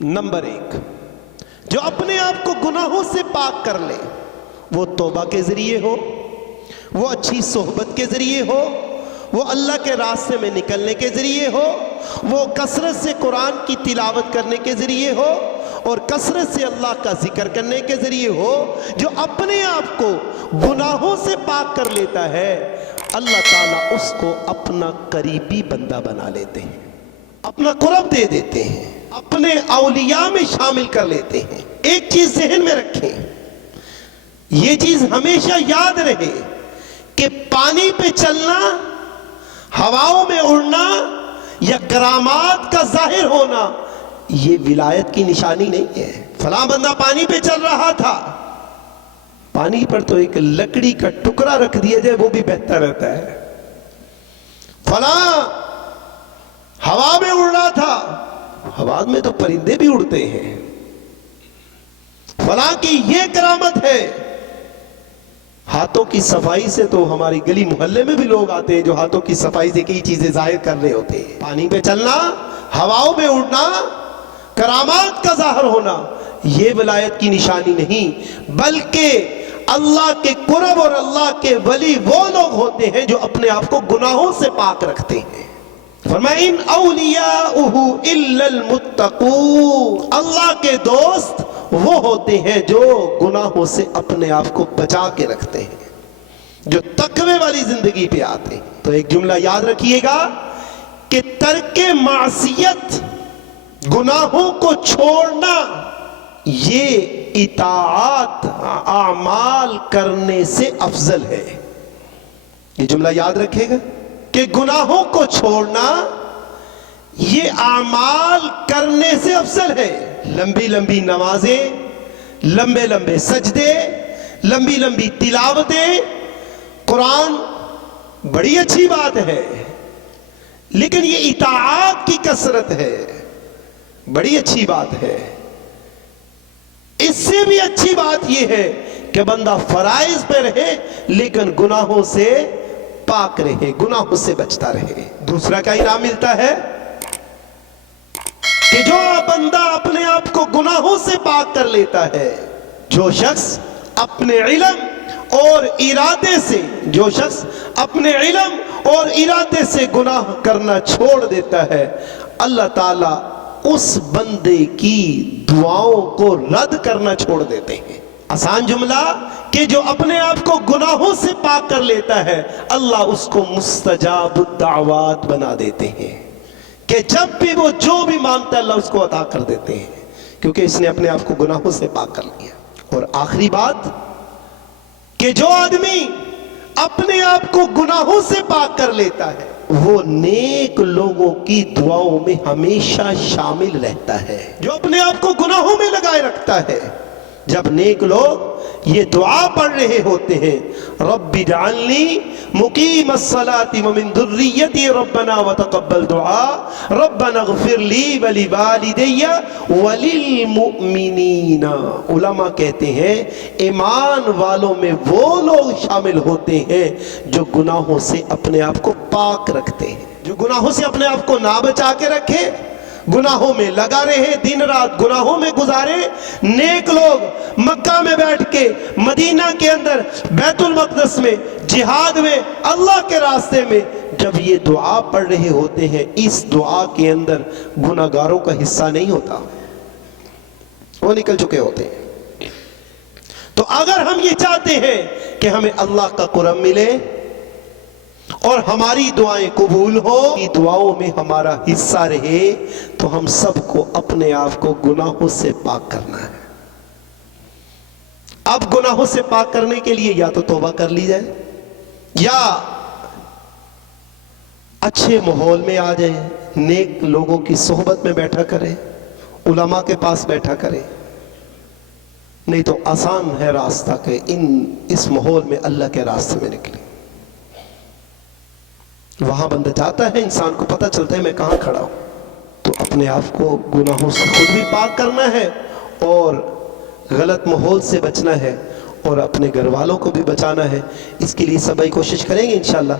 Number 1, जो अपने आप को गुनाहों से पाक कर ले, वो तौबा के जरिए हो, वो अच्छी सोहबत के जरिए हो, वो अल्लाह के रास्ते में निकलने के जरिए हो, वो कसरत से कुरान की तिलावत करने के जरिए हो, और कसरत से अल्लाह का जिक्र करने के जरिए हो। जो अपने आप को गुनाहों से पाक कर लेता है, अल्लाह ताला उसको अपना करीबी बंदा बना लेते हैं, अपना कुर्ब दे देते हैं, अपने औलिया में शामिल कर लेते हैं। एक चीज ज़हन में रखें, ये चीज हमेशा याद रहे कि पानी पे चलना, हवाओं में उड़ना या करामात का जाहिर होना, ये विलायत की निशानी नहीं है। फलां बंदा पानी पे चल रहा था, पानी पर तो एक लकड़ी का टुकड़ा रख दिया जाए वो भी बेहतर रहता है। फलां हवा में उड़ रहा था, हवा में तो परिंदे भी उड़ते हैं। फलां की ये करामत है। हाथों की सफाई से तो हमारी गली मोहल्ले में भी लोग आते हैं जो हाथों की सफाई से कई चीजें जाहिर कर रहे होते हैं। पानी पे चलना, हवाओं में उड़ना, करामात का जाहिर होना, ये विलायत की निशानी नहीं, बल्कि अल्लाह के कुर्ब और अल्लाह के वली वो लोग होते हैं जो अपने आप को गुनाहों से पाक रखते हैं। फरमाया इन औलियाउहु इल्लल मुत्तकून, अल्लाह के दोस्त वो होते हैं जो गुनाहों से अपने आप को बचा के रखते हैं, जो तकवे वाली जिंदगी पे आते हैं। तो एक जुमला याद रखिएगा कि तर्के मासियत, गुनाहों को छोड़ना, ये इताअत आमाल करने से अफजल है। ये जुमला याद रखिएगा कि गुनाहों को छोड़ना ये आमाल करने से अफजल है। लंबी लंबी नमाजें, लंबे लंबे सजदे, लंबी लंबी तिलावतें, कुरान बड़ी अच्छी बात है, लेकिन ये इताअत की कसरत है, बड़ी अच्छी बात है। इससे भी अच्छी बात यह है कि बंदा फराइज पे रहे लेकिन गुनाहों से पाक रहे, गुनाहों से बचता रहे। दूसरा क्या इनाम मिलता है कि जो बंदा अपने आप को गुनाहों से पाक कर लेता है, जो शख्स अपने इल्म और इरादे से, जो शख्स अपने इल्म और इरादे से गुनाह करना छोड़ देता है, अल्लाह ताला उस बंदे की दुआओं को रद्द करना छोड़ देते हैं। आसान जुमला कि जो अपने आप को गुनाहों से पाक कर लेता है, अल्लाह उसको मुस्तजाब दावत बना देते हैं कि जब भी वो जो भी मांगता है अल्लाह उसको अता कर देते हैं, क्योंकि इसने अपने आप को गुनाहों से पाक कर लिया। और आखिरी बात कि जो आदमी अपने आप को गुनाहों से पाक कर लेता है, वो नेक लोगों की दुआओं में हमेशा शामिल रहता है। जो अपने आप को गुनाहों में लगाए रखता है, जब नेक लोग ये दुआ पढ़ रहे होते हैं, रब्बी जअलनी मुकीमस्सलाति व मिन दुर्रिय्यती रब्बना व तक़ब्बल दुआ, रब्बना इग़फिर ली व लिवालिदैया व लिल मुमिनीना। उलमा कहते हैं ईमान वालों में वो लोग शामिल होते हैं जो गुनाहों से अपने आप को पाक रखते हैं, जो गुनाहों से अपने आप को ना बचा के रखे, गुनाहों में लगा रहे, दिन रात गुनाहों में गुजारे। नेक लोग मक्का में बैठ के, मदीना के अंदर, बैतुल मक़दस में, जिहाद में, अल्लाह के रास्ते में जब ये दुआ पढ़ रहे होते हैं, इस दुआ के अंदर गुनाहगारों का हिस्सा नहीं होता, वो निकल चुके होते हैं। तो अगर हम ये चाहते हैं कि हमें अल्लाह का कुर्ब मिले और हमारी दुआएं कबूल हो, दुआओं में हमारा हिस्सा रहे, तो हम सबको अपने आप को गुनाहों से पाक करना है। अब गुनाहों से पाक करने के लिए या तो तौबा कर ली जाए, या अच्छे माहौल में आ जाए, नेक लोगों की सोहबत में बैठा करें, उलमा के पास बैठा करें। नहीं तो आसान है रास्ता के इस माहौल में अल्लाह के रास्ते में निकले। वहां बंदा जाता है, इंसान को पता चलता है मैं कहां खड़ा हूं, तो अपने आप को गुनाहों से खुद भी पाक करना है और गलत माहौल से बचना है और अपने घर वालों को भी बचाना है। इसके लिए सभी कोशिश करेंगे इंशाअल्लाह।